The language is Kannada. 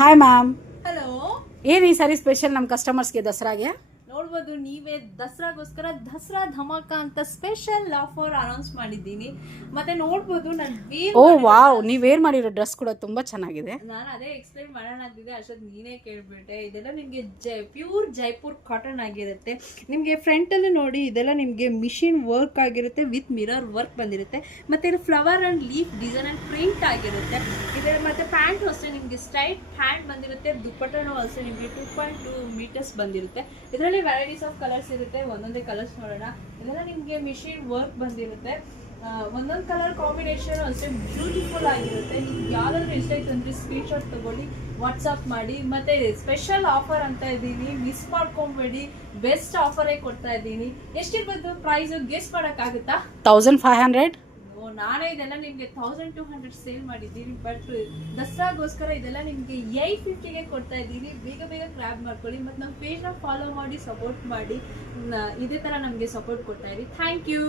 Hi ma'am, hello. ಏನು ಈ ಸಾರಿ ಸ್ಪೆಷಲ್ ನಮ್ಮ ಕಸ್ಟಮರ್ಸ್ಗೆ ದಸರಾಗೆ? ನೋಡ್ಬೋದು ನೀವೇ ದಸರಾಗೋಸ್ಕರ ದಸರಾ ಧಮಾಕ ಅಂತ ಸ್ಪೆಷಲ್ ಆಫರ್ ಅನೌನ್ಸ್ ಮಾಡಿದ್ದೀನಿ. ಮತ್ತೆ ನೋಡ್ಬೋದು ಓ ವಾವ್, ನೀವು ವೇರ್ ಮಾಡಿರೋ ಡ್ರೆಸ್ ಕೂಡ ತುಂಬಾ ಚೆನ್ನಾಗಿದೆ. ನಾನು ಅದೇ ಎಕ್ಸ್ಪ್ಲೈನ್ ಮಾಡೋಣ ಅಂತಿದ್ದೆ, ಅಷ್ಟೊತ್ತು ನೀನೇ ಕೇಳ್ಬಿಟ್ಟೆ. ಇದೆಲ್ಲ ನಿಮಗೆ ಪ್ಯೂರ್ ಜೈಪುರ್ ಕಾಟನ್ ಆಗಿರುತ್ತೆ. ನಿಮಗೆ ಫ್ರಂಟಲ್ಲಿ ನೋಡಿ, ಇದೆಲ್ಲ ನಿಮಗೆ ಮಿಷಿನ್ ವರ್ಕ್ ಆಗಿರುತ್ತೆ ವಿತ್ ಮಿರರ್ ವರ್ಕ್ ಬಂದಿರುತ್ತೆ. ಮತ್ತೆ ಇದು flower and leaf design and print ಆಗಿರುತ್ತೆ. ಇದೆ ಮತ್ತೆ ಪ್ಯಾಂಟ್ ಅಷ್ಟೇ ನಿಮಗೆ ಸ್ಟ್ರೈಟ್ ಹ್ಯಾಂಡ್ ಬಂದಿರುತ್ತೆ. ದುಪ್ಪಟ್ಟನು ಅಷ್ಟೇ ನಿಮಗೆ 2.2 ಮೀಟರ್ಸ್ ಬಂದಿರುತ್ತೆ. ಇದರಲ್ಲಿ ವೆರೈಟೀಸ್ ಆಫ್ ಕಲರ್ಸ್ ಇರುತ್ತೆ. ಒಂದೊಂದೇ ಕಲರ್ಸ್ ನೋಡೋಣ. ಇದೆಲ್ಲ ನಿಮಗೆ ಮಿಷಿನ್ ವರ್ಕ್ ಬಂದಿರುತ್ತೆ. ಒಂದೊಂದು ಕಲರ್ ಕಾಂಬಿನೇಷನ್ ಅಷ್ಟೇ ಬ್ಯೂಟಿಫುಲ್ ಆಗಿರುತ್ತೆ. ನಿಮ್ಗೆ ಯಾವ್ದಾದ್ರು ಇಷ್ಟ ಆಯ್ತು ಅಂದರೆ ಸ್ಕ್ರೀನ್ ಶಾಟ್ ತಗೊಳ್ಳಿ, ವಾಟ್ಸಪ್ ಮಾಡಿ. ಮತ್ತೆ ಸ್ಪೆಷಲ್ ಆಫರ್ ಅಂತ ಇದ್ದೀನಿ, ಮಿಸ್ ಮಾಡ್ಕೊಂಬೇಡಿ. ಬೆಸ್ಟ್ ಆಫರೇ ಕೊಡ್ತಾ ಇದ್ದೀನಿ. ಎಷ್ಟಿರ್ಬೋದು ಪ್ರೈಸ್ ಗೆಸ್ ಮಾಡೋಕ್ಕಾಗುತ್ತಾ? 1500. ನಾನೇ ಇದೆಲ್ಲ ನಿಮಗೆ 1200 ಸೇಲ್ ಮಾಡಿದ್ದೀನಿ. ಬಟ್ ದಸರಾಗೋಸ್ಕರ ಇದೆಲ್ಲ ನಿಮಗೆ 850ಗೆ ಕೊಡ್ತಾ ಇದ್ದೀನಿ. ಬೇಗ ಬೇಗ ಗ್ರ್ಯಾಬ್ ಮಾಡ್ಕೊಳ್ಳಿ. ಮತ್ತು ನಮ್ಮ ಪೇಜ್ನ ಫಾಲೋ ಮಾಡಿ, ಸಪೋರ್ಟ್ ಮಾಡಿ. ಇದೇ ಥರ ನಮಗೆ ಸಪೋರ್ಟ್ ಕೊಡ್ತಾ ಇರಿ. Thank you.